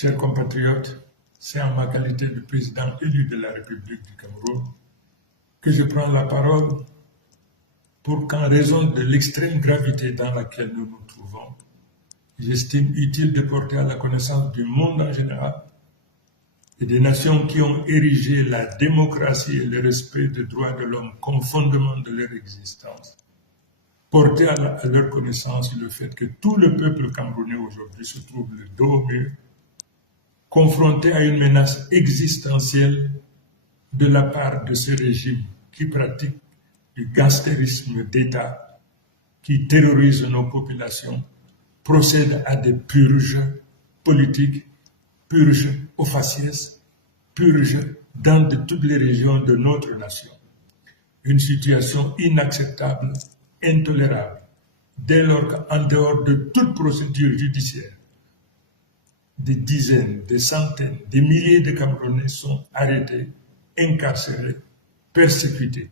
Chers compatriotes, c'est en ma qualité de président élu de la République du Cameroun que je prends la parole pour qu'en raison de l'extrême gravité dans laquelle nous nous trouvons, j'estime utile de porter à la connaissance du monde en général et des nations qui ont érigé la démocratie et le respect des droits de l'homme comme fondement de leur existence, porter à leur connaissance le fait que tout le peuple camerounais aujourd'hui se trouve le dos au mur, confronté à une menace existentielle de la part de ce régime qui pratique du gangstérisme d'État, qui terrorise nos populations, procède à des purges politiques, purges aux faciès, purges dans toutes les régions de notre nation. Une situation inacceptable, intolérable, dès lors qu'en dehors de toute procédure judiciaire, des dizaines, des centaines, des milliers de Camerounais sont arrêtés, incarcérés, persécutés.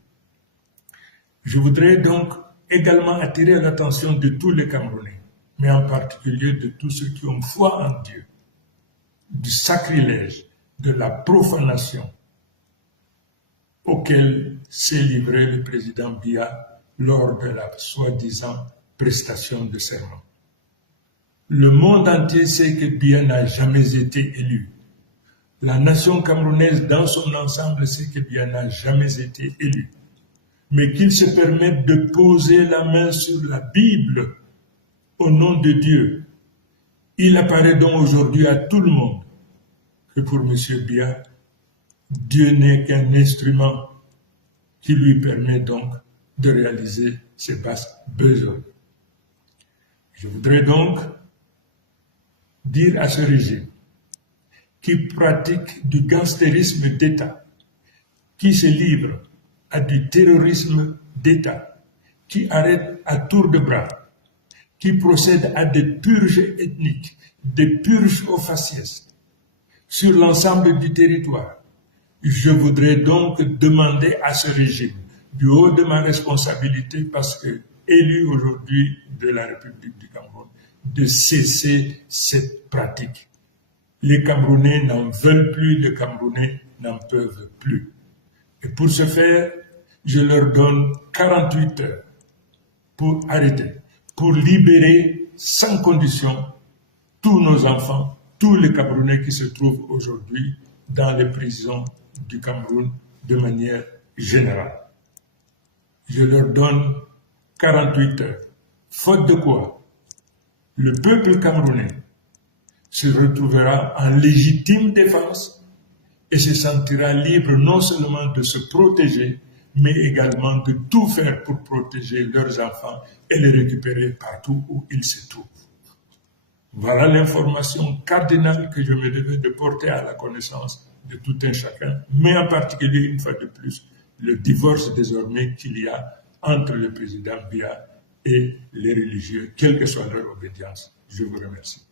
Je voudrais donc également attirer l'attention de tous les Camerounais, mais en particulier de tous ceux qui ont foi en Dieu, du sacrilège, de la profanation auquel s'est livré le président Biya lors de la soi-disant prestation de serment. Le monde entier sait que Biya n'a jamais été élu. La nation camerounaise dans son ensemble sait que Biya n'a jamais été élu. Mais qu'il se permette de poser la main sur la Bible au nom de Dieu. Il apparaît donc aujourd'hui à tout le monde que pour M. Biya, Dieu n'est qu'un instrument qui lui permet donc de réaliser ses basses besognes. Je voudrais donc dire à ce régime qui pratique du gangstérisme d'État, qui se livre à du terrorisme d'État, qui arrête à tour de bras, qui procède à des purges ethniques, des purges aux faciès sur l'ensemble du territoire. Je voudrais donc demander à ce régime, du haut de ma responsabilité, parce que élu aujourd'hui de la République du Cameroun, de cesser cette pratique. Les Camerounais n'en veulent plus, les Camerounais n'en peuvent plus. Et pour ce faire, je leur donne 48 heures pour arrêter, pour libérer sans condition tous nos enfants, tous les Camerounais qui se trouvent aujourd'hui dans les prisons du Cameroun de manière générale. Je leur donne 48 heures, faute de quoi le peuple camerounais se retrouvera en légitime défense et se sentira libre non seulement de se protéger, mais également de tout faire pour protéger leurs enfants et les récupérer partout où ils se trouvent. Voilà l'information cardinale que je me devais de porter à la connaissance de tout un chacun, mais en particulier, une fois de plus, le divorce désormais qu'il y a entre le président Biya et les religieux, quelle que soit leur obédience. Je vous remercie.